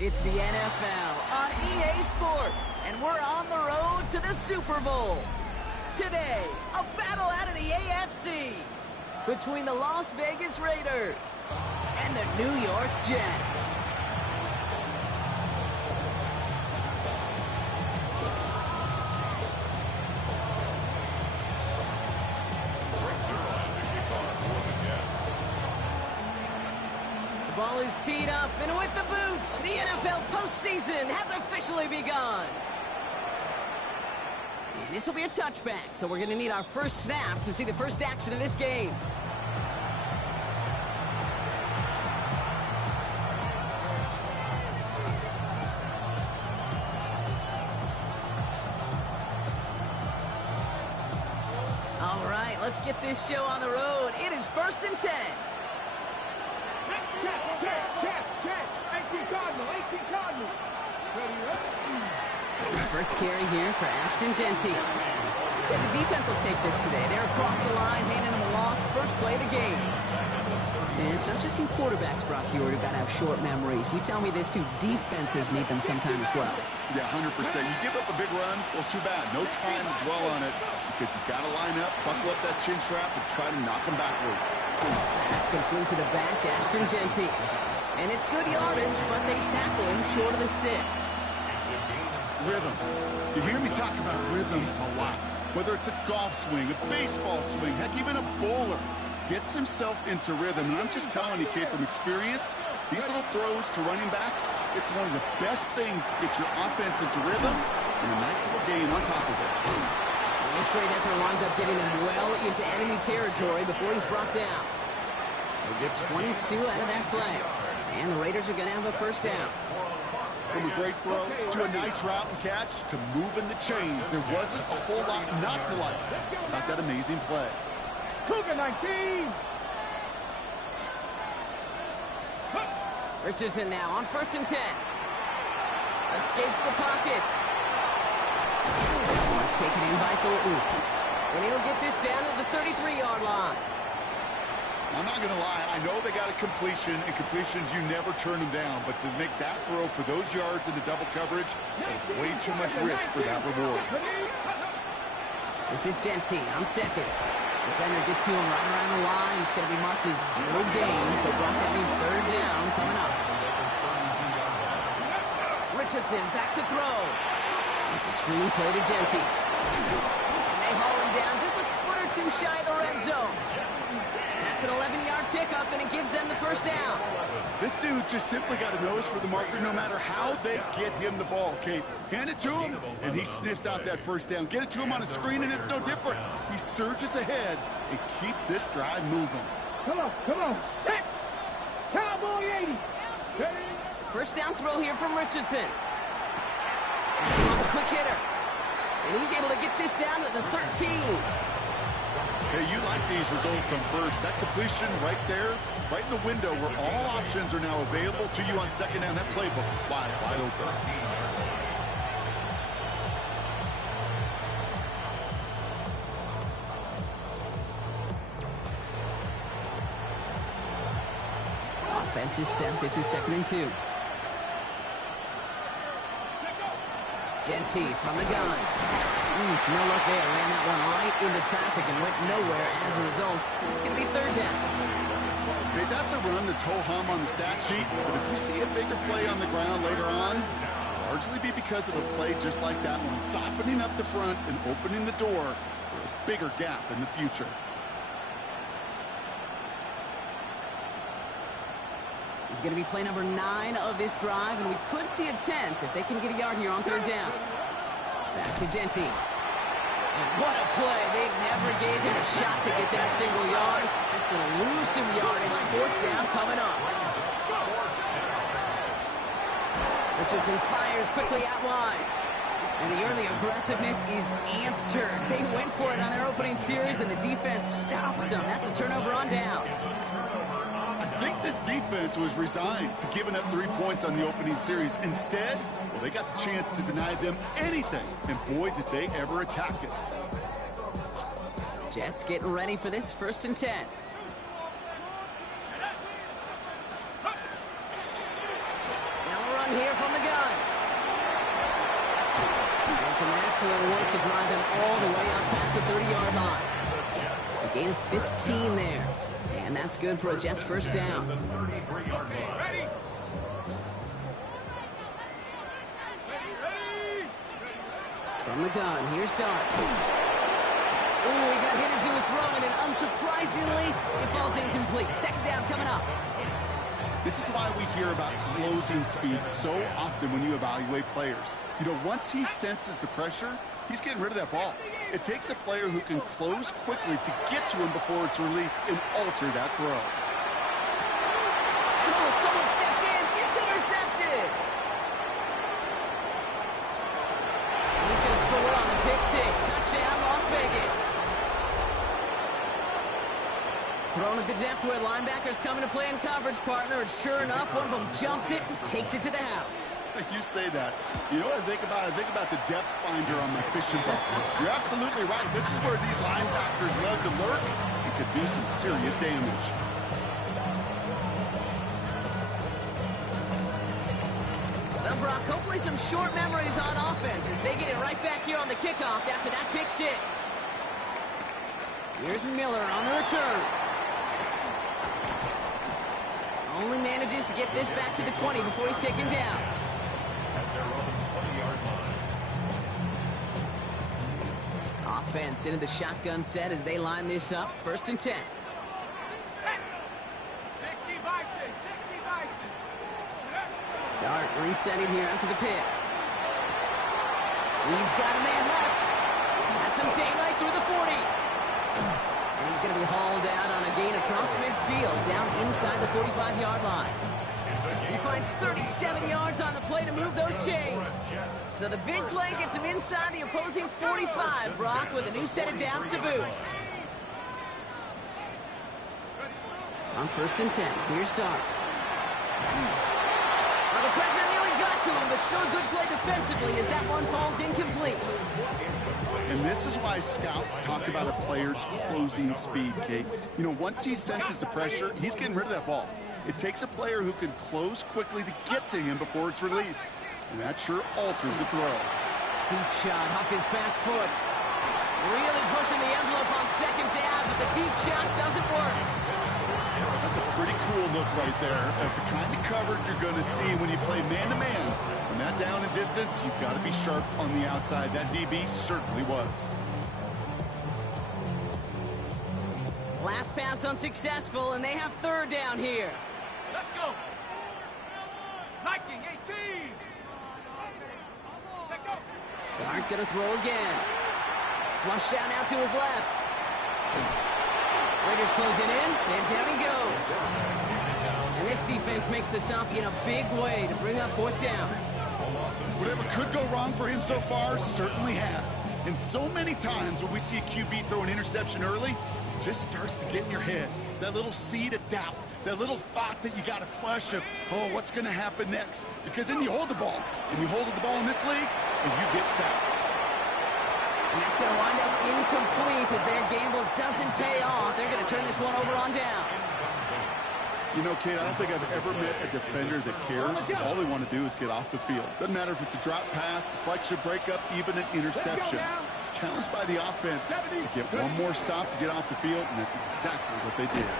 It's the NFL on EA Sports, and we're on the road to the Super Bowl. Today, a battle out of the AFC between the Las Vegas Raiders and the New York Jets. The ball is teed up, and with the boots, the NFL postseason has officially begun. And this will be a touchback, so we're going to need our first snap to see the first action of this game. All right, let's get this show on the road. It is 1st and 10. First carry here for Ashton Jeanty. I'd say the defense will take this today. They're across the line, handing them a loss. First play of the game. And it's not just you quarterbacks, Brock Hewitt, who got to have short memories. You tell me this too, defenses need them sometime as well. Yeah, 100%. You give up a big run, well, too bad. No time to dwell on it because you got to line up, buckle up that chin strap, and try to knock them backwards. That's complete to the back, Ashton Jeanty. And it's good yardage, but they tackle him short of the sticks. Rhythm. You hear me talk about rhythm a lot. Whether it's a golf swing, a baseball swing, heck, even a bowler gets himself into rhythm. And I'm just telling you, kid, from experience, these little throws to running backs, it's one of the best things to get your offense into rhythm and a nice little gain on top of it. And this great effort winds up getting them well into enemy territory before he's brought down. They get 22 out of that play. And the Raiders are going to have a first down. From a great throw to a nice route and catch to moving the chains. There wasn't a whole lot not to like about that amazing play. Cougar 19! Richardson now on 1st and 10. Escapes the pocket. This one's taken in by Thornton. And he'll get this down to the 33-yard line. I'm not going to lie, I know they got a completion, and completions, you never turn them down. But to make that throw for those yards into double coverage, there's way too much risk for that reward. This is Jeanty on 2nd. Defender gets to him right around the line. It's going to be marked as no gain, so Brock, that means 3rd down coming up. Richardson back to throw. It's a screen play to Jeanty. And they haul him down just a foot or two shy of the red zone. That's an 11-yard pickup, and it gives them the first down. This dude just simply got a nose for the marker no matter how they get him the ball, Kate. Hand it to him, and he sniffs out that first down. Get it to him on a screen, and it's no different. He surges ahead and keeps this drive moving. Come on. Set. Cowboy 80. First down throw here from Richardson. A quick hitter. And he's able to get this down to the 13. Hey, you like these results on first. That completion right there, right in the window where all options are now available to you on 2nd down. That playbook wide open. Offense is set. This is 2nd and 2. Jeanty from the gun. No luck there. Ran that one right into traffic and went nowhere as a result. It's going to be 3rd down. Okay, that's a run that's ho-hum on the stat sheet, but if we see a bigger play on the ground later on, it'll largely be because of a play just like that one, softening up the front and opening the door for a bigger gap in the future. This is going to be play number 9 of this drive, and we could see a 10th if they can get a yard here on 3rd down. Back to Jeanty. And what a play. They never gave him a shot to get that single yard. He's going to lose some yardage. 4th down coming up. Richardson fires quickly out wide. And the early aggressiveness is answered. They went for it on their opening series, and the defense stops them. That's a turnover on downs. I think this defense was resigned to giving up 3 points on the opening series. Instead, well, they got the chance to deny them anything, and boy, did they ever attack it. Jets getting ready for this 1st and 10. Now a run him here from the gun. And some excellent work to drive them all the way up past the 30-yard line. A gain of 15 there. And that's good for a Jets first down. From the gun, here's Dart. Ooh, he got hit as he was throwing, and unsurprisingly, it falls incomplete. Second down coming up. This is why we hear about closing speed so often when you evaluate players. You know, once he senses the pressure, he's getting rid of that ball. It takes a player who can close quickly to get to him before it's released and alter that throw. Oh, someone stepped in. It's intercepted. He's going to score on the pick six. Touchdown, Las Vegas. Thrown at the depth where linebackers coming to play in coverage, partner. And sure enough, one of them jumps it and takes it to the house. You say that. You know what I think about? I think about the depth finder on my fishing boat. You're absolutely right. This is where these linebackers love to lurk and could do some serious damage. Well, Brock, hopefully some short memories on offense as they get it right back here on the kickoff after that pick six. Here's Miller on the return. Only manages to get this back to the 20 before he's taken down. Offense into the shotgun set as they line this up. First and 10. 60 Bison, 60 Bison. Dart resetting here after the pick. He's got a man left. Has some daylight through the 40. And he's going to be hauled out on a gain across midfield down inside the 45-yard line. He finds 37 yards on the play to move those chains. So the big play gets him inside the opposing 45, Brock, with a new set of downs to boot. On first and 10, here's Dart. Well, the pressure nearly got to him, but still a good play defensively as that one falls incomplete. And this is why scouts talk about a player's closing speed, Kate. You know, once he senses the pressure, he's getting rid of that ball. It takes a player who can close quickly to get to him before it's released. And that sure alters the throw. Deep shot off his back foot. Really pushing the envelope on second down, but the deep shot doesn't work. That's a pretty cool look right there at the kind of coverage you're going to see when you play man-to-man. When that down and distance, you've got to be sharp on the outside. That DB certainly was. Last pass unsuccessful, and they have third down here. Let's go. Viking 18. Check out. Dart gonna throw again. Flush out now to his left. Raiders closing in, and down he goes. And this defense makes the stop in a big way to bring up fourth down. Whatever could go wrong for him so far certainly has. And so many times when we see a QB throw an interception early, it just starts to get in your head. That little seed of doubt, that little thought that you got to flush of, oh, what's going to happen next? Because then you hold the ball, and you hold the ball in this league, and you get sacked. And that's going to wind up incomplete as their gamble doesn't pay off. They're going to turn this one over on downs. You know, Kate, I don't think I've ever met a defender that cares. All they want to do is get off the field. Doesn't matter if it's a drop pass, deflection, breakup, even an interception. Challenged by the offense to get one more stop to get off the field, and that's exactly what they did.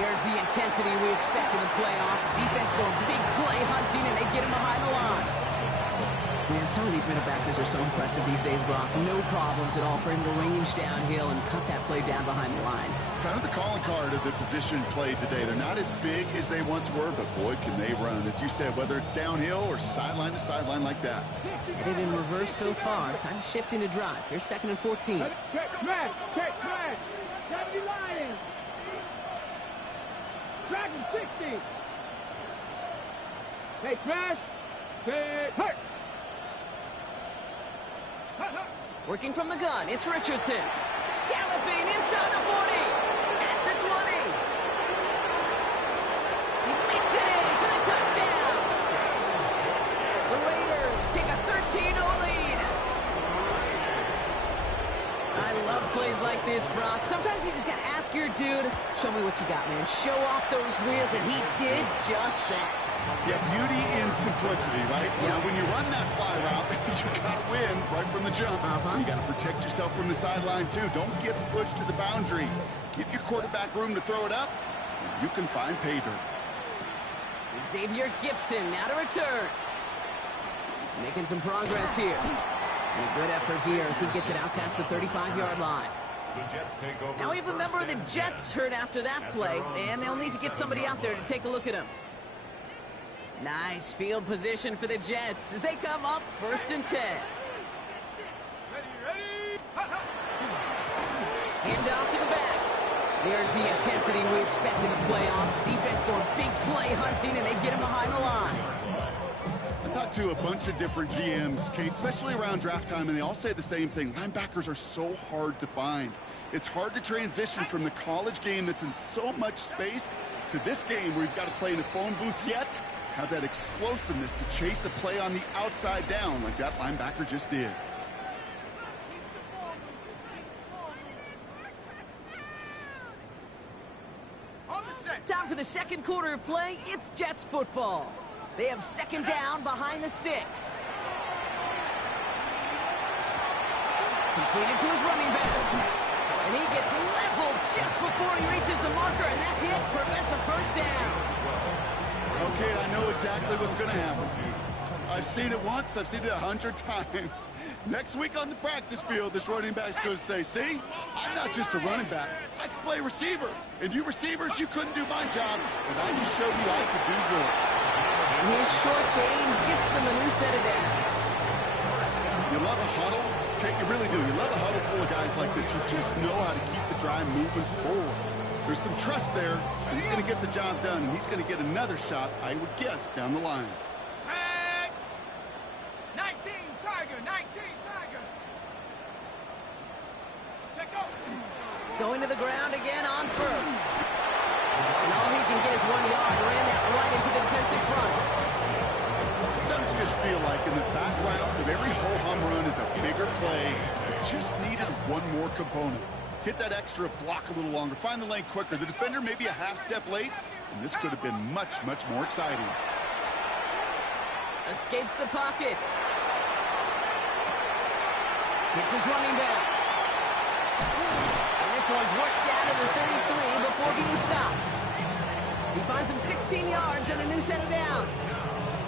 Here's the intensity we expect in the playoffs. Defense going big play hunting, and they get him behind the line. Man, some of these middle backers are so impressive these days, Brock. No problems at all for him to range downhill and cut that play down behind the line. Kind of the calling card of the position played today. They're not as big as they once were, but boy, can they run. As you said, whether it's downhill or sideline to sideline like that. Headed in reverse so far. Time to shift into drive. Here's second and 14. Check smash. Check smash. 70 Lions. Dragon 60. Hey, smash. Say, hurt. Working from the gun, it's Richardson. Galloping inside the 40. At the 20. He makes it in for the touchdown. The Raiders take a 13-0 lead. I love plays like this, Brock. Sometimes you just got to ask your dude, show me what you got, man. Show off those wheels, and he did just that. Yeah, beauty in simplicity, right? Yep. Now, when you run that fly route, you got to win right from the jump. You got to protect yourself from the sideline, too. Don't get pushed to the boundary. Give your quarterback room to throw it up, and you can find pay dirt. Xavier Gibson now to return. Making some progress here. And a good effort here as he gets it out past the 35-yard line. Now we have a member of the Jets hurt after that play, and they'll need to get somebody out there to take a look at him. Nice field position for the Jets as they come up 1st and 10. Hand off to the back. There's the intensity we expect in the playoffs. The defense going big play hunting, and they get him behind the line. I talked to a bunch of different GMs, Kate, especially around draft time, and they all say the same thing. Linebackers are so hard to find. It's hard to transition from the college game that's in so much space to this game where you've got to play in a phone booth, yet have that explosiveness to chase a play on the outside down like that linebacker just did. Time for the second quarter of play. It's Jets football. They have 2nd down behind the sticks. Completed to his running back. And he gets leveled just before he reaches the marker, and that hit prevents a 1st down. Okay, I know exactly what's going to happen. I've seen it once, I've seen it 100 times. Next week on the practice field, this running back's going to say, see, I'm not just a running back, I can play receiver. And you receivers, you couldn't do my job, but I just showed you I could do yours. And his short gain gets them a new set of downs. You love a huddle? Okay, you really do. You love a huddle full of guys like this who just know how to keep the drive moving forward. There's some trust there, and he's going to get the job done, and he's going to get another shot, I would guess, down the line. 19 Tiger, 19 Tiger. Check out. Going to the ground again on 1st. And all he can get is 1 yard. Ran that right into the defensive front. Sometimes you just feel like in the background of every ho-hum run is a bigger play. Just needed one more component. Hit that extra block a little longer. Find the lane quicker. The defender may be a half step late, and this could have been much, much more exciting. Escapes the pocket. Hits his running back. And this one's worked down to the 33 before being stopped. He finds him 16 yards and a new set of downs.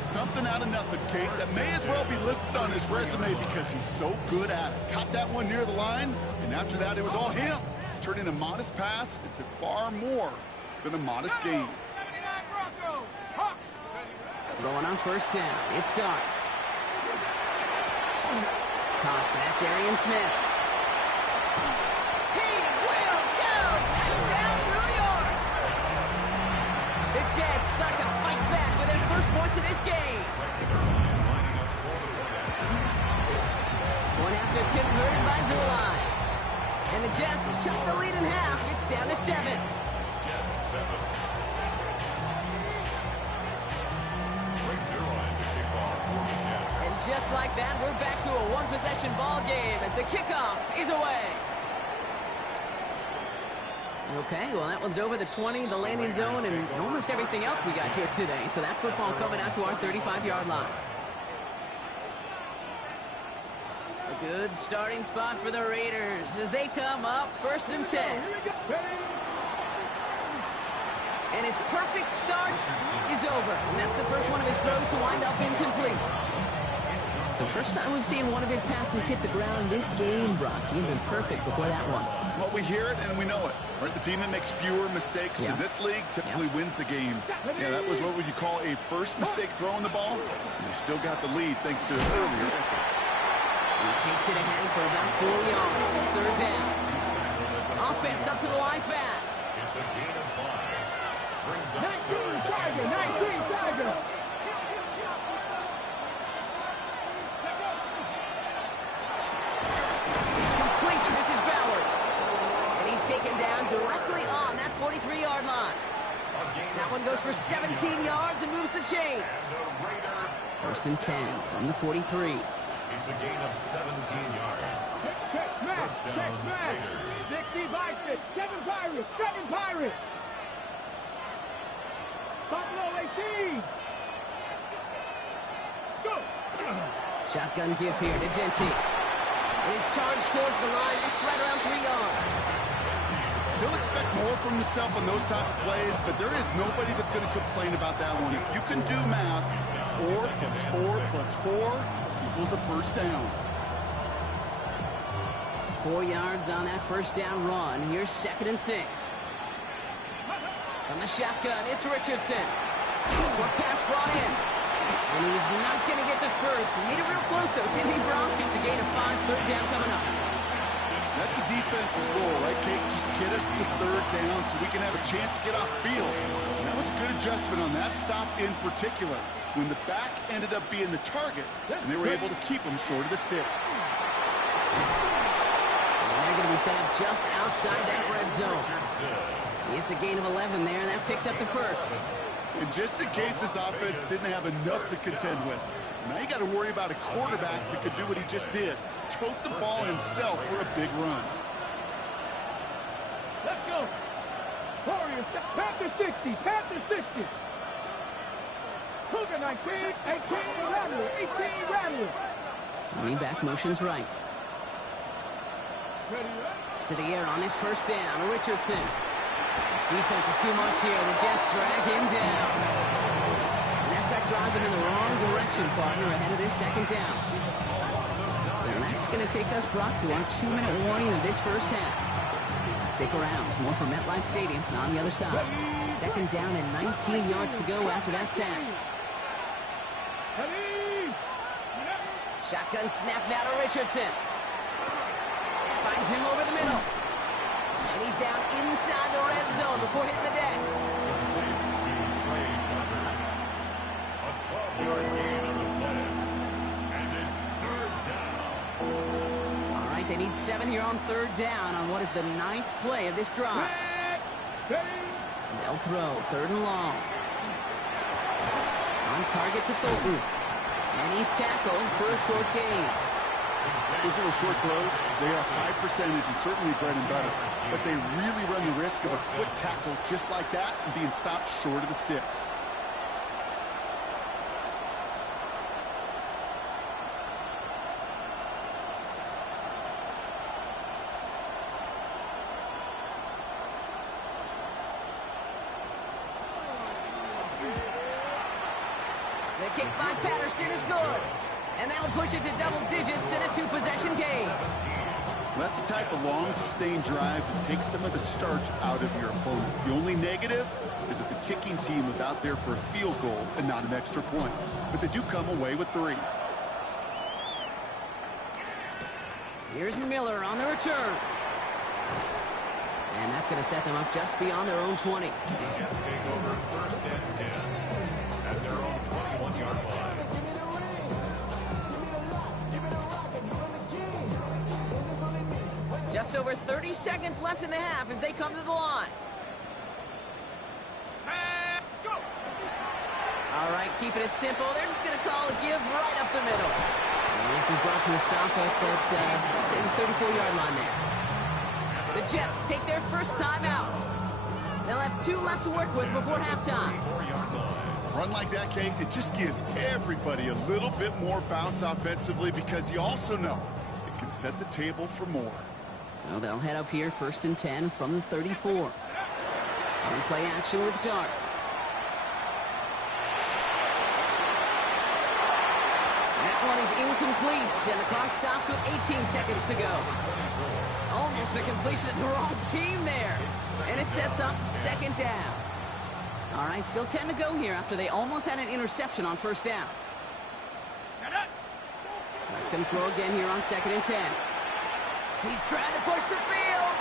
Something out of nothing, Kate, that may as well be listed on his resume because he's so good at it. Caught that one near the line, and after that it was all him. Turning a modest pass into far more than a modest gain. 79 Bronco. Hawks. Going on 1st down. It starts. Cox, that's Arian Smith. He will go! Touchdown, New York! The Jets start to fight back with their first points of this game. One after converted by Zulai. And the Jets chop the lead in half. It's down to 7. And just like that, we're back to a one-possession ball game as the kickoff is away. Okay, well, that one's over the 20, the landing zone, and almost everything else we got here today. So that football coming out to our 35-yard line. A good starting spot for the Raiders as they come up 1st and 10. And his perfect start is over. And that's the first one of his throws to wind up incomplete. So first time we've seen one of his passes hit the ground this game, Brock. He'd been perfect before that one. Well, we hear it and we know it. Right? The team that makes fewer mistakes in this league typically wins the game. Yeah, that was what would you call a first mistake throwing the ball. And they still got the lead thanks to earlier efforts. And he takes it ahead for about 4 yards. It's 3rd down. Offense up to the line fast. It's a gain of 5. 19 Tiger, 19 Tiger. It's complete. This is Bowers. And he's taken down directly on that 43-yard line. That one goes for 17 yards and moves the chains. 1st and 10 from the 43. It's a gain of 17 yards. Check match. First down, Check match. Raiders. 60 Vikings. 7 Pirates. 7 Pirates. Buffalo 18. Let's go. Shotgun give here to Genti. It is charged towards the line. It's right around 3 yards. He'll expect more from himself on those type of plays, but there is nobody that's going to complain about that one. If you can do math, 4 plus 4 plus 4 equals a first down. 4 yards on that first down run. Here's 2nd and 6. From the shotgun, it's Richardson. Short pass brought in. And he was not going to get the first. He made it real close, though. Didn't he, Brock? It's a gain of 5, 3rd down coming up. That's a defense's goal, right, Kate? Just get us to 3rd down so we can have a chance to get off the field. And that was a good adjustment on that stop in particular, when the back ended up being the target, and they were able to keep him short of the sticks. And they're going to be set up just outside that red zone. It's a gain of 11 there, and that picks up the first. And just in case this offense didn't have enough to contend with, now you got to worry about a quarterback that could do what he just did. Tote the ball himself for a big run. Let's go. Warriors. Panther 60. Panther 60. Cougar 19. 18 Rattler. 18 Rattler. Running back motions right. To the air on this first down. Richardson. Defense is too much here. The Jets drag him down. And that sack drives him in the wrong direction, partner, ahead of this 2nd down. So that's going to take us, Brock, to our 2-minute warning of this first half. Stick around. More from MetLife Stadium on the other side. 2nd down and 19 yards to go after that sack. Shotgun snap now to Richardson. Finds him over the middle. And he's down inside the red zone before hitting the deck. A 12-yard gain on the play. And it's 3rd down. All right, they need 7 here on 3rd down on what is the 9th play of this drive. They'll throw 3rd and long. On target to Thornton. And he's tackled for a short gain. Those little short throws, they are high percentage and certainly bread and butter. But they really run the risk of a quick tackle just like that and being stopped short of the sticks. The kick by Patterson is good. And that will push it to double digits in a 2-possession game. That's the type of long, sustained drive that takes some of the starch out of your opponent. The only negative is that the kicking team was out there for a field goal and not an extra point. But they do come away with 3. Here's Miller on the return. And that's going to set them up just beyond their own 20. The Jets take over 1st and 10 at their own 21-yard line. Just over 30 seconds left in the half as they come to the line. Go. All right, keeping it simple. They're just going to call a give right up the middle. And this is brought to a stop at the 34-yard line there. The Jets take their first time out. They'll have 2 left to work with before halftime. A run like that, Kate, it just gives everybody a little bit more bounce offensively because you also know it can set the table for more. So they'll head up here 1st and 10 from the 34. And play action with Dart. That one is incomplete, and the clock stops with 18 seconds to go. Almost a completion of the wrong team there. And it sets up 2nd down. All right, still 10 to go here after they almost had an interception on 1st down. That's going to throw again here on 2nd and 10. He's trying to push the field.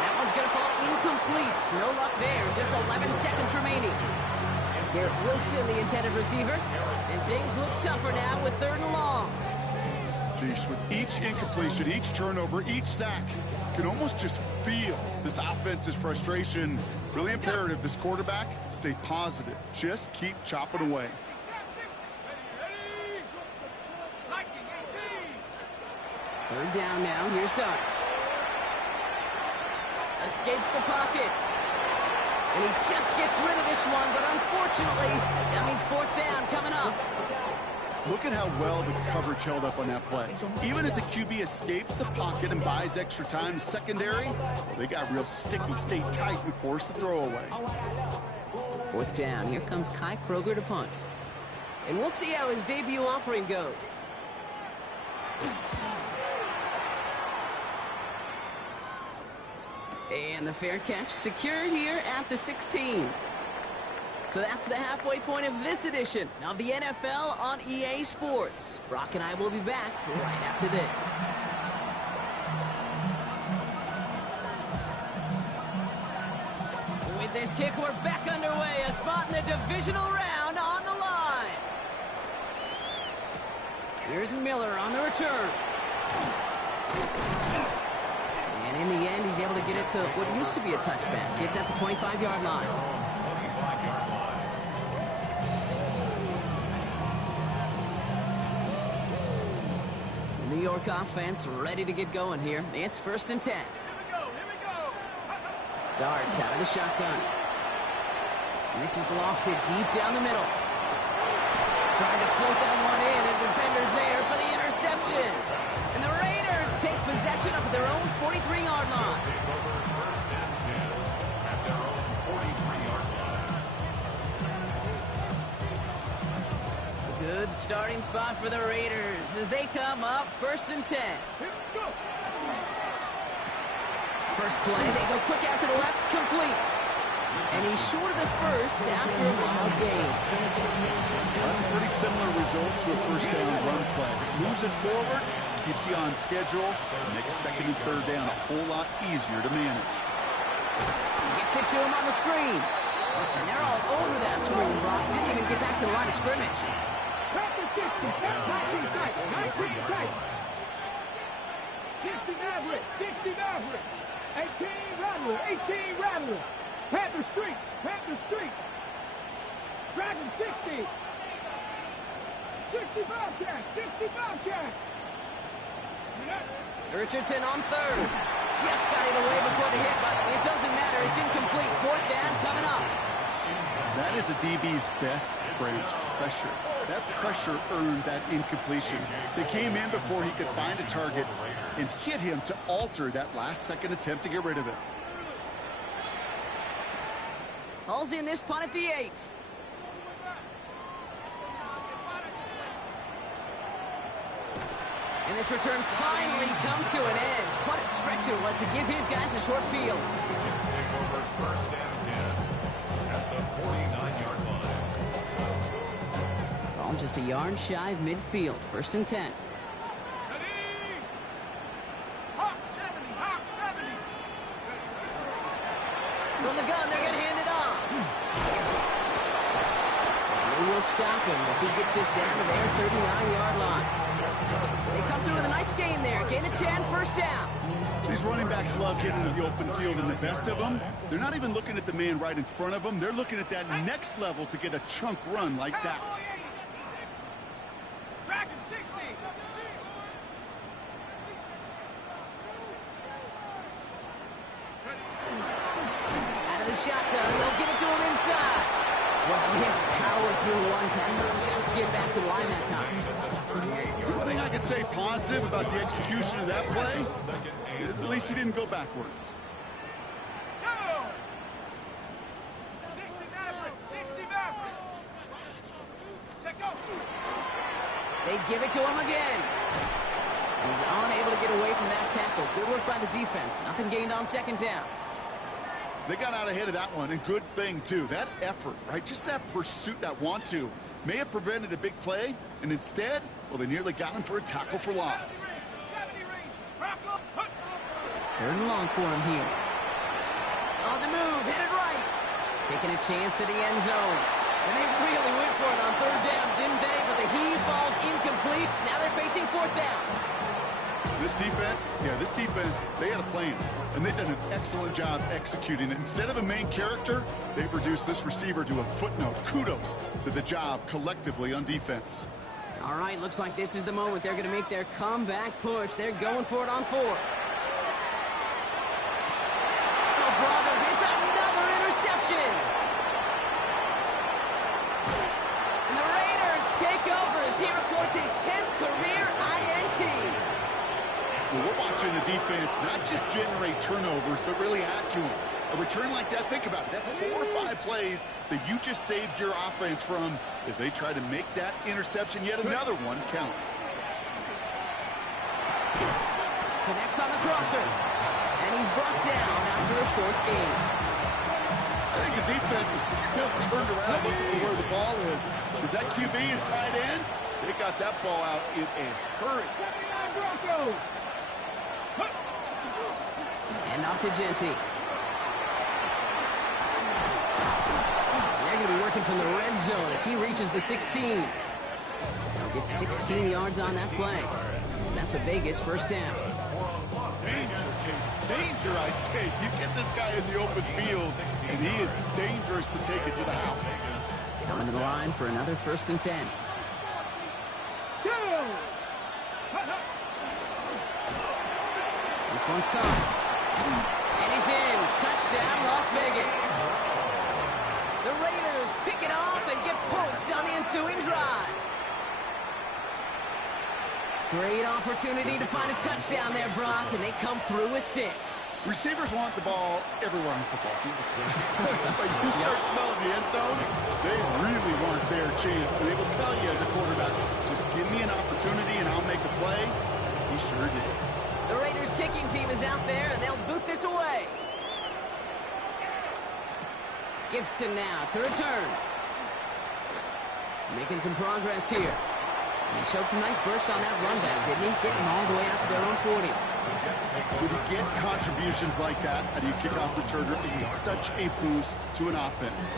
That one's going to fall incomplete. No luck there. Just 11 seconds remaining. Garrett Wilson, the intended receiver. And things look tougher now with 3rd and long. Geez, with each incompletion, each turnover, each sack, you can almost just feel this offense's frustration. Really imperative this quarterback stay positive. Just keep chopping away. Third down now. Here's Dart. Escapes the pocket. And he just gets rid of this one, but unfortunately, that means fourth down coming up. Look at how well the coverage held up on that play. Even as the QB escapes the pocket and buys extra time, the secondary, well, they got real sticky, stayed tight, and forced the throw away. Fourth down. Here comes Kai Kroger to punt. And we'll see how his debut offering goes. And the fair catch secured here at the 16. So that's the halfway point of this edition of the NFL on EA Sports. Brock and I will be back right after this. With this kick, we're back underway. A spot in the divisional round on the line. Here's Miller on the return. And in the end, he's able to get it to what used to be a touchback. It's at the 25-yard line. The New York offense ready to get going here. It's 1st and 10. Dart out of the shotgun. And this is lofted deep down the middle. Trying to float that one in, and defenders there for the interception. And the Raiders take possession up at their own 43-yard line. Take over 1st and 10 at their own 43-yard line. A good starting spot for the Raiders as they come up 1st and 10. First play, they go quick out to the left, complete. And he's short of the first after a wild gain. That's a pretty similar result to a first down run play. Moves it forward, keeps you on schedule, makes 2nd and 3rd down a whole lot easier to manage. Gets it to him on the screen. And they're all over that screen, Brock. Didn't even get back to the line of scrimmage. 60 Maverick. 18 Rattler. Panther Street. Dragon 60. 60 Bobcat. Richardson on 3rd. Just got it away before the hit, but it doesn't matter. It's incomplete. 4th down coming up. That is a DB's best friend, pressure. That pressure earned that incompletion. They came in before he could find a target and hit him to alter that last-second attempt to get rid of it. Hall's in this punt at the 8. And this return finally comes to an end. What a stretch it was to give his guys a short field. Chiefs take over 1st and 10 at the 49-yard line. Ball just a yard shy of midfield. 1st and 10. Hawk 70. From the gun, they're going to hand it off. And they will stop him as he gets this down to their 39-yard line. They come through with a nice gain there. Gain of 10, 1st down. These running backs love getting into the open field, and the best of them, they're not even looking at the man right in front of them. They're looking at that next level to get a chunk run like that. Dragon 60. Out of the shotgun, they'll give it to him inside. Well, he had to power through one tackle just to get back to the line that time. The one thing I can say positive about the execution of that play is at least he didn't go backwards. Go! 60 Maverick. Check out. They give it to him again. He's unable to get away from that tackle. Good work by the defense. Nothing gained on 2nd down. They got out ahead of that one, and good thing, too. That effort, right? Just that pursuit, that want-to, may have prevented a big play, and instead, well, they nearly got him for a tackle for loss. 3rd and long for him here. On the move, headed right. Taking a chance to the end zone. And they really went for it on 3rd down, didn't they? But the heave falls incomplete. Now they're facing 4th down. This defense, they had a plan, and they've done an excellent job executing it. Instead of a main character, they've reduced this receiver to a footnote. Kudos to the job collectively on defense. All right, looks like this is the moment. They're going to make their comeback push. They're going for it on 4th. Oh, brother, it's another interception. And the Raiders take over as he records his 10th career INT. Well, we're watching the defense not just generate turnovers, but really add to them. A return like that, think about it. That's 4 or 5 plays that you just saved your offense from as they try to make that interception, yet another one, count. Connects on the crosser. And he's brought down after a short gain. I think the defense is still turned around looking for where the ball is. Is that QB and tight end? They got that ball out in a hurry. And off to Genty. They're going to be working from the red zone as he reaches the 16. He'll get 16 yards on that play. That's a Vegas first down. Danger, I say. You get this guy in the open field, and he is dangerous to take it to the house. Coming to the line for another 1st and 10. This one's caught. And he's in. Touchdown, Las Vegas. The Raiders pick it off and get points on the ensuing drive. Great opportunity to find a touchdown there, Brock, and they come through with 6. Receivers want the ball everywhere on football fields. But you start smelling the end zone, they really want their chance. And they will tell you as a quarterback, just give me an opportunity and I'll make a play. He sure did. The Raiders kicking team is out there, and they'll boot this away. Gibson now to return. Making some progress here. And he showed some nice bursts on that run back, didn't he? Getting them all the way out to their own 40. When you get contributions like that out of your kickoff returner, it is such a boost to an offense.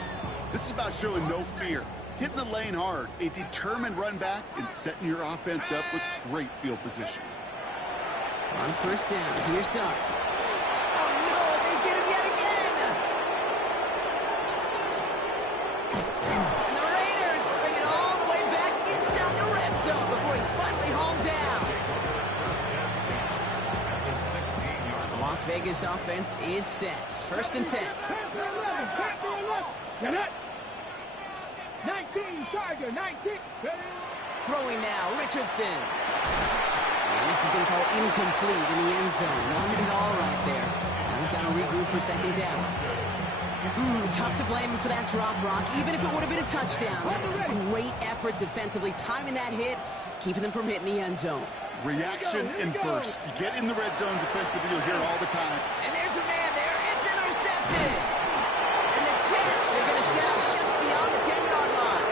This is about showing no fear, hitting the lane hard, a determined run back, and setting your offense up with great field position. On 1st down, here's Starks. Oh no, they get him yet again! And the Raiders bring it all the way back inside the red zone before he's finally hauled down. The Las Vegas offense is set. 1st and 10. 19, Tiger, 19. Throwing now, Richardson. And this is going to call incomplete in the end zone. Wanted it all right there. Now they've got to regroup for 2nd down. Tough to blame him for that drop, Brock. Even if it would have been a touchdown, that's a great effort defensively, timing that hit, keeping them from hitting the end zone. Reaction and burst. You get in the red zone defensively, you'll hear it all the time. And there's a man there. It's intercepted. And the Jets are going to set up just beyond the 10-yard line.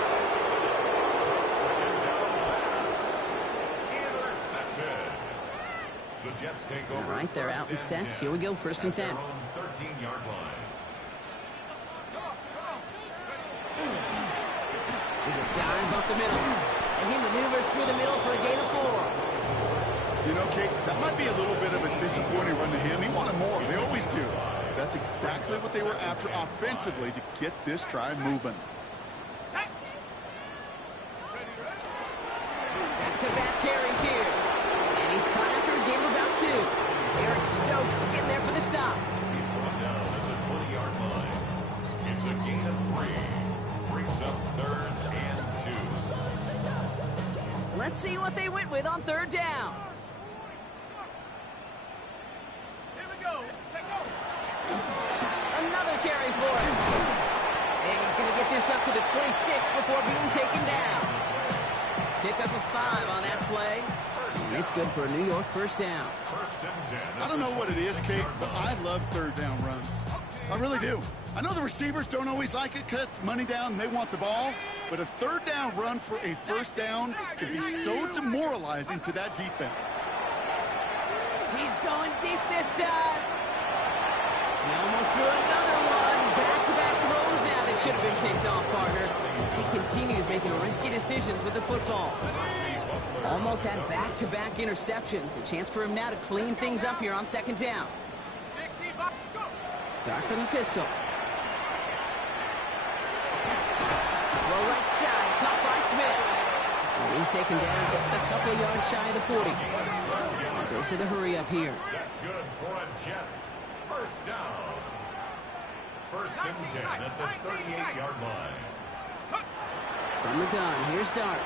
The Jets take over. All right, they're out and set. Here we go, 1st and 10. 13-yard line. There's a dive up the middle. And he maneuvers through the middle for a gain of 4. You know, Kate, that might be a little bit of a disappointing run to him. He wanted more. They always do. That's exactly what they were after offensively to get this drive moving. Back-to-back carries here. And he's caught after a gain of about 2. Eric Stokes getting there for the stop. He's brought down at the 20-yard line. It's a gain of 3. Brings up 3rd and 2. Let's see what they went with on 3rd down. Here we go. Another carry for him. And he's going to get this up to the 26 before being taken down. Pick up a 5 on that play. And it's good for a New York 1st down. I don't know what it is, Kate, but I love 3rd down runs. I really do. I know the receivers don't always like it because it's money down and they want the ball, but a 3rd down run for a 1st down can be so demoralizing to that defense. He's going deep this time. He almost threw another one. Back-to-back throws now that should have been picked off, partner. As he continues making risky decisions with the football. Almost had back-to-back interceptions. A chance for him now to clean things up here on 2nd down. Dark from the pistol. Throw right side, caught by Smith. And He's taken down just a couple yards shy of the 40. Goes to the hurry up here. That's good for a Jets. First down. First and 10 at the 38-yard line. From the gun, here's Dart.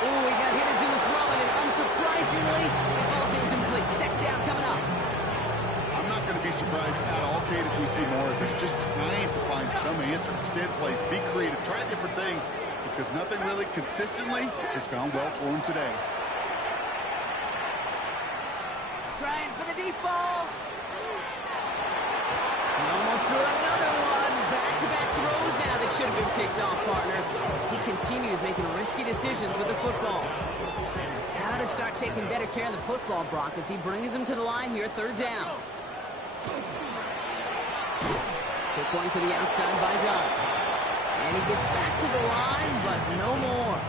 Oh, he got hit as he was throwing, and unsurprisingly, it falls incomplete. Second down coming up. I'm not going to be surprised at all, Kate, if we see more of this. Just trying to find some answer, extend plays, be creative, try different things, because nothing really consistently has gone well for him today. Trying for the deep ball. He almost threw another one. Back-to-back throws now that should have been picked off, partner, as he continues making risky decisions with the football. Got to start taking better care of the football, Brock, as he brings him to the line here, third down. Quick one to the outside by Dot. And he gets back to the line, but no more.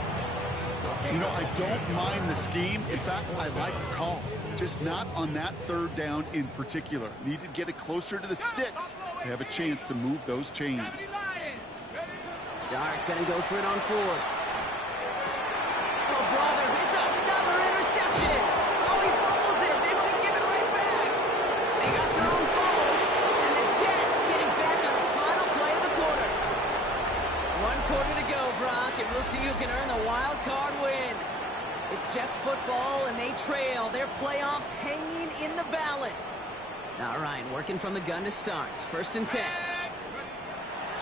You know, I don't mind the scheme. In fact, I like the call. Just not on that third down in particular. Need to get it closer to the sticks to have a chance to move those chains. Dart gonna go for it on fourth. Oh, brother, it's another interception. Oh, he fumbles it. They might give it right back. They got their own fumble, and the Jets getting back on the final play of the quarter. 1 quarter to go, Brock, and we'll see who can earn the wild card win. It's Jets football, and they trail. Their playoffs hanging in the balance. All right, working from the gun to start. First and 10.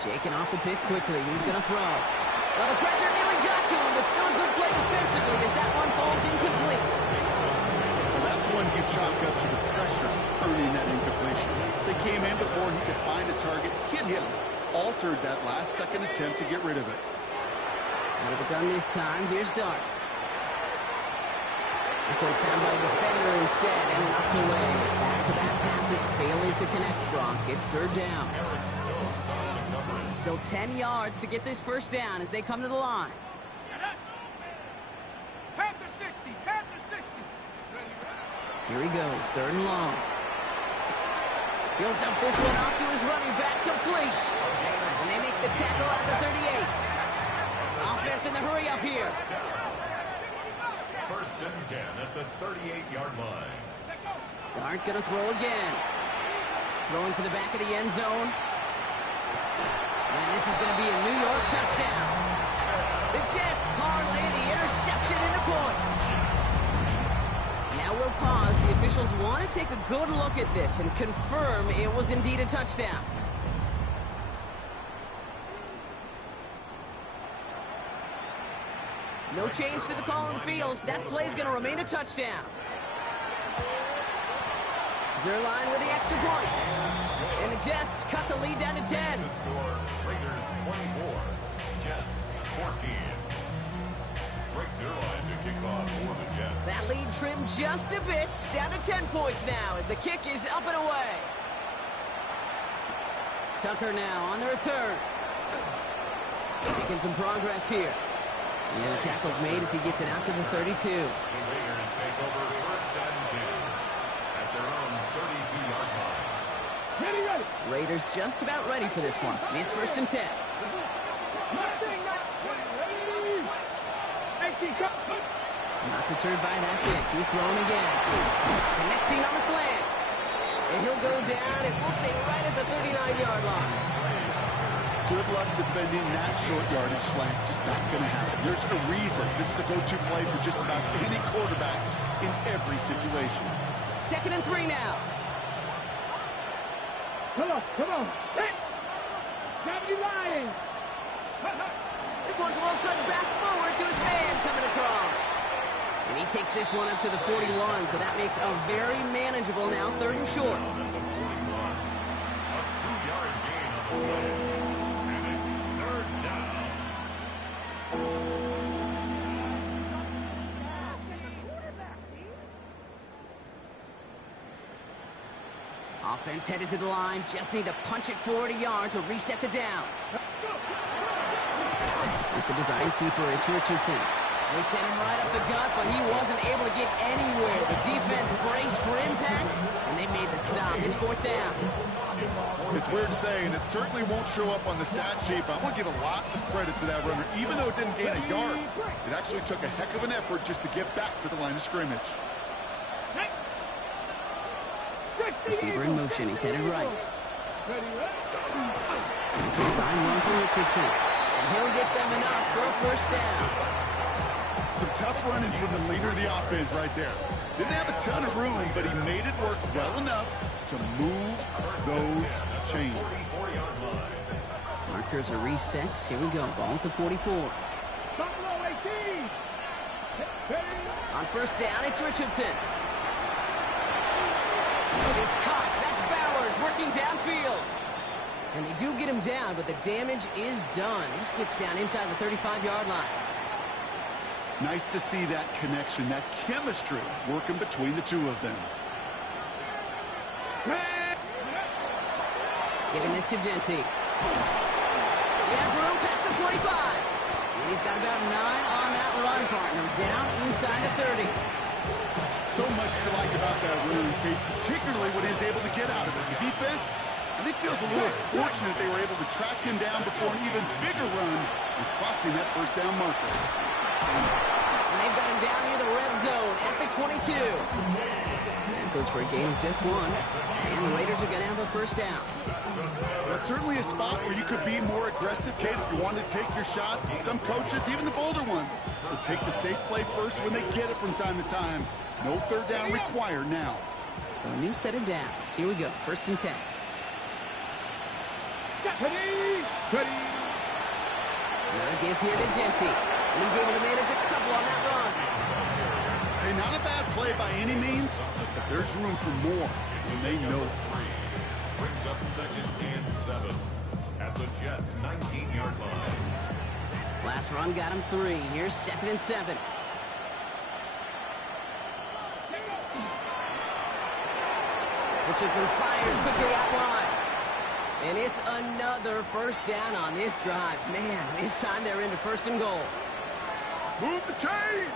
Shaking off the pick quickly. He's going to throw. Well, the pressure nearly got to him, but still a good play defensively as that one falls incomplete. Well, that's one you chalk up to the pressure earning that incompletion. They came in before he could find a target, hit him, altered that last-second attempt to get rid of it. Out of the gun this time. Here's Dart. This one found by a defender instead and knocked away. Back-to-back passes failing to connect, Brock. It's third down. Still 10 yards to get this first down as they come to the line. Panther 60, Panther 60. Here he goes, third and long. He'll dump this one off to his running back, complete. And they make the tackle at the 38. Offense in the hurry up here. First and 10 at the 38-yard line. Dart gonna throw again. Throwing for the back of the end zone. And this is gonna be a New York touchdown. The Jets parlay the interception into points. Now we'll pause. The officials want to take a good look at this and confirm it was indeed a touchdown. No change to the call on the field. That play's going to remain a touchdown. Zerline with the extra point. And the Jets cut the lead down to 10. The score, Raiders 24, Jets 14. Great Zerline to kick off for the Jets. That lead trimmed just a bit, down to 10 points now as the kick is up and away. Tucker now on the return. Making some progress here. And the tackle's made as he gets it out to the 32. The Raiders take over first and 10 at their own 32-yard line. Ready. Raiders just about ready for this one. It's first and 10. Not deterred by that kick. He's throwing again. Connecting on the slant. And he'll go down, and we'll say right at the 39-yard line. Good luck defending that short yardage slant. Just not going to happen. There's a reason this is a go-to play for just about any quarterback in every situation. Second and 3 now. Come on. Set. Gravity line. This one's a little touch pass forward to his man coming across. And he takes this one up to the 41, so that makes a very manageable now third and short. A 2-yard gain on the play. And it's third down. Offense headed to the line. Just need to punch it forward a yard to reset the downs. It's a design keeper. It's Richardson. They sent him right up the gut, but he wasn't able to get anywhere. The defense braced for impact, and they made the stop. It's fourth down. It's weird to say, and it certainly won't show up on the stat sheet, but I want to give a lot of credit to that runner. Even though it didn't gain a yard, it actually took a heck of an effort just to get back to the line of scrimmage. Receiver in motion. He's headed right. This is design run for Richardson, and he'll get them enough for a first down. Some tough running from the leader of the offense right there. Didn't have a ton of room, but he made it work well enough to move those chains. Markers are reset. Here we go. Ball at the 44. On first down, it's Richardson. This is Cox. That's Bowers working downfield. And they do get him down, but the damage is done. This gets down inside the 35-yard line. Nice to see that connection, that chemistry working between the two of them. Giving this to Genty. He has room past the 25. And he's got about 9 on that run, partner. Down inside the 30. So much to like about that run, Kate, particularly what he's able to get out of it. The defense, I think, feels a little fortunate they were able to track him down before an even bigger run and crossing that first down marker. And they've got him down near the red zone at the 22. That goes for a gain of just 1. And the Raiders are going to have a first down. That's certainly a spot where you could be more aggressive, Kate, if you want to take your shots. Some coaches, even the bolder ones, will take the safe play first when they get it from time to time. No third down required now. So a new set of downs. Here we go. First and 10. Another give here to Genty. And he's able to manage a couple on that run. Hey, not a bad play by any means, but there's room for more, and they know it. Brings up 2nd and 7 at the Jets' 19-yard line. Last run got him 3. Here's 2nd and 7. Richardson fires quickly out wide. And it's another first down on this drive. Man, this time they're into 1st and goal. Move the chains!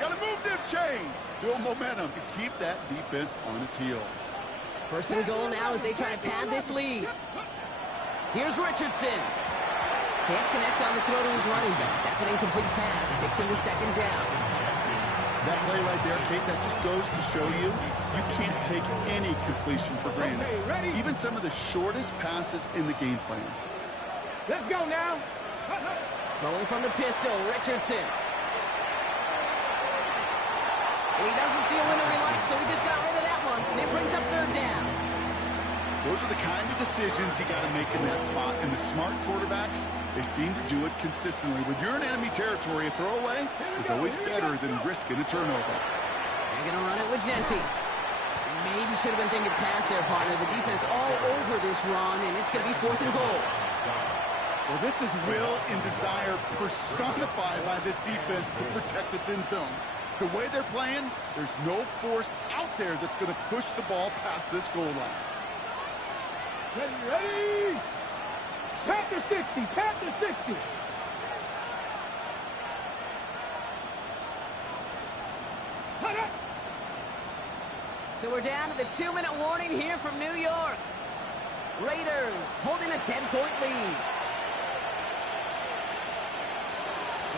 Gotta move them chains! Build momentum to keep that defense on its heels. 1st and goal now as they try to pad this lead. Here's Richardson. Can't connect on the throw to his running back. That's an incomplete pass. Takes him to 2nd down. That play right there, Kate, that just goes to show you can't take any completion for granted. Even some of the shortest passes in the game plan. Let's go now. Rolling from the pistol, Richardson. And he doesn't see a winner he likes, so he just got rid of that one. And it brings up 3rd down. Those are the kind of decisions you got to make in that spot. And the smart quarterbacks, they seem to do it consistently. When you're in enemy territory, a throwaway is always better than risking a turnover. They're going to run it with Genty. Maybe should have been thinking pass there, partner. The defense all over this run, and it's going to be 4th and goal. Well, this is will and desire personified by this defense to protect its end zone. The way they're playing, there's no force out there that's going to push the ball past this goal line. Ready? Panther 60, Panther 60. So we're down to the 2-minute warning here from New York. Raiders holding a 10-point lead.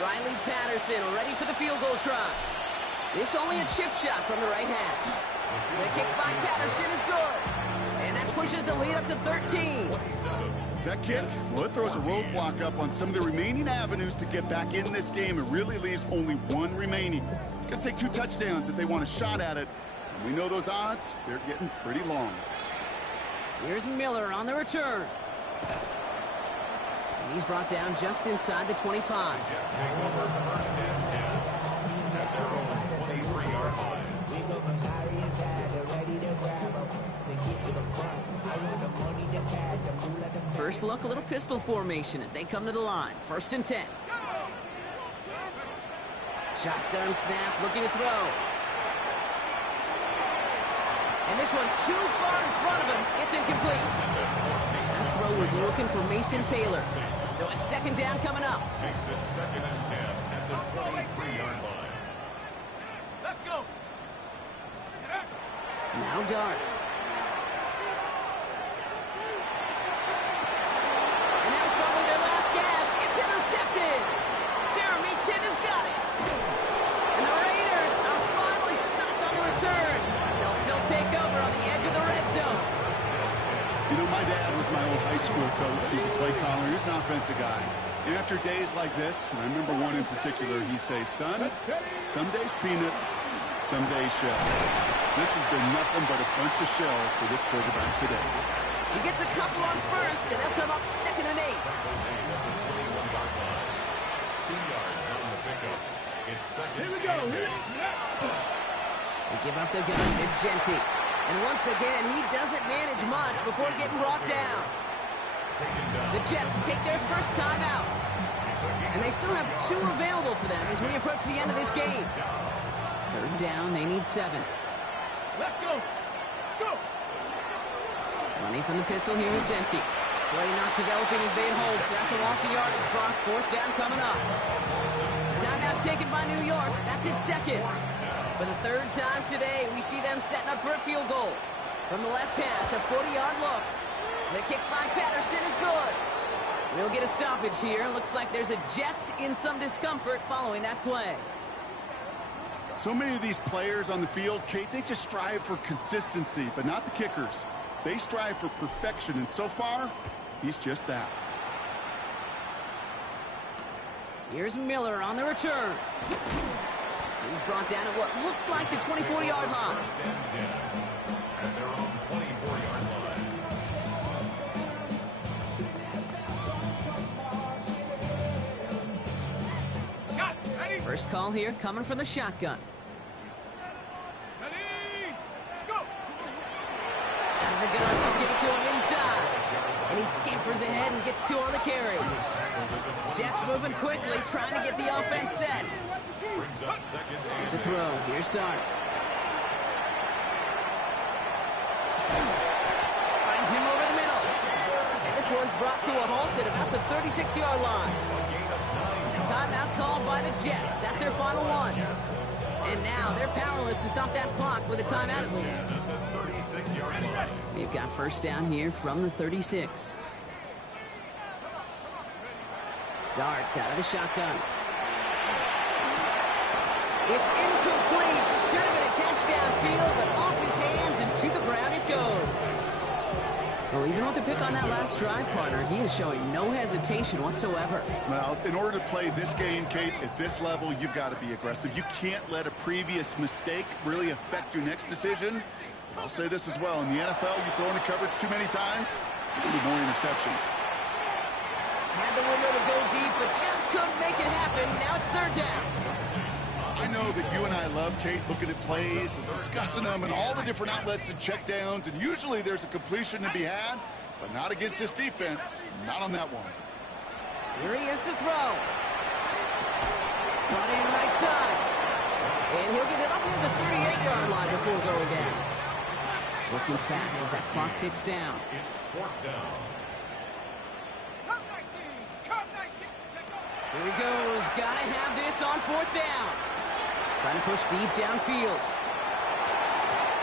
Riley Patterson ready for the field goal try. This only a chip shot from the right hash. The kick by Patterson is good. And that pushes the lead up to 13. That kick, well, it throws a roadblock up on some of the remaining avenues to get back in this game. It really leaves only one remaining. It's going to take 2 touchdowns if they want a shot at it. And we know those odds, they're getting pretty long. Here's Miller on the return. And he's brought down just inside the 25. Jets take over 1st and 10 at their own 23-yard line. First look, a little pistol formation as they come to the line. 1st and 10. Shotgun snap, looking to throw. And this one too far in front of him. It's incomplete. That throw was looking for Mason Taylor. So it's 2nd down coming up. Makes it 2nd and 10 at the 3-yard line. Let's go. Now Dart. And that was probably their last gasp. It's intercepted. Jeremy Chin has got it. And the Raiders are finally stopped on the return. They'll still take over on the edge of the red zone. You know, my dad was my old high school coach. He was a play caller. He was an offensive guy. And after days like this, and I remember one in particular, he'd say, son, some days peanuts, some days shells. This has been nothing but a bunch of shells for this quarterback today. He gets a couple on first, and they'll come up 2nd and 8. 2 yards on the pickup. It's 2nd. Here we go. They give up the guns. It's Genty. And once again, he doesn't manage much before getting brought down. The Jets take their first time out. And they still have 2 available for them as we approach the end of this game. 3rd down, they need 7. Let's go. Let's go. Running from the pistol here with Genty. Play not developing as they hold, so that's a loss of yardage. Brock, 4th down coming up. Timeout taken by New York. That's its 2nd. For the 3rd time today, we see them setting up for a field goal. From the left hash, a 40-yard look. The kick by Patterson is good. We'll get a stoppage here. Looks like there's a Jet in some discomfort following that play. So many of these players on the field, Kate, they just strive for consistency, but not the kickers. They strive for perfection, and so far, he's just that. Here's Miller on the return. He's brought down at what looks like the 24-yard line. At their own 24-yard line. First call here coming from the shotgun. Let's go. Out of the gun, they'll give it to him inside. And he scampers ahead and gets 2 on the carry. Jets moving quickly, trying to get the offense set. Brings up 2nd and To throw, here's Dart. Finds him over the middle. And this one's brought to a halt at about the 36-yard line. Timeout called by the Jets. That's their final one. And now they're powerless to stop that clock with a timeout at least. We've got first down here from the 36. Darts out of the shotgun. It's incomplete. Should have been a catch downfield, but off his hands and to the ground it goes. Well, even with the pick on that last drive, partner, he is showing no hesitation whatsoever. Well, in order to play this game, Kate, at this level, you've got to be aggressive. You can't let a previous mistake really affect your next decision. I'll say this as well. In the NFL, you throw into coverage too many times, you'll be more interceptions. Had the window to go deep, but just couldn't make it happen. Now it's 3rd down. I know that you and I love, Kate, looking at plays and discussing them and all the different outlets and checkdowns, and usually there's a completion to be had, but not against this defense. Not on that one. Here he is to throw. Brought in right side. And he'll get it up near the 38-yard line before going down. Working fast as that clock ticks down. It's 4th down. Here he goes. Gotta have this on 4th down. Trying to push deep downfield.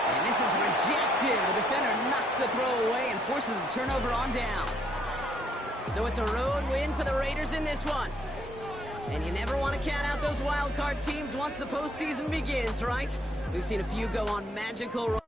And this is rejected. The defender knocks the throw away and forces a turnover on downs. So it's a road win for the Raiders in this one. And you never want to count out those wild card teams once the postseason begins, right? We've seen a few go on magical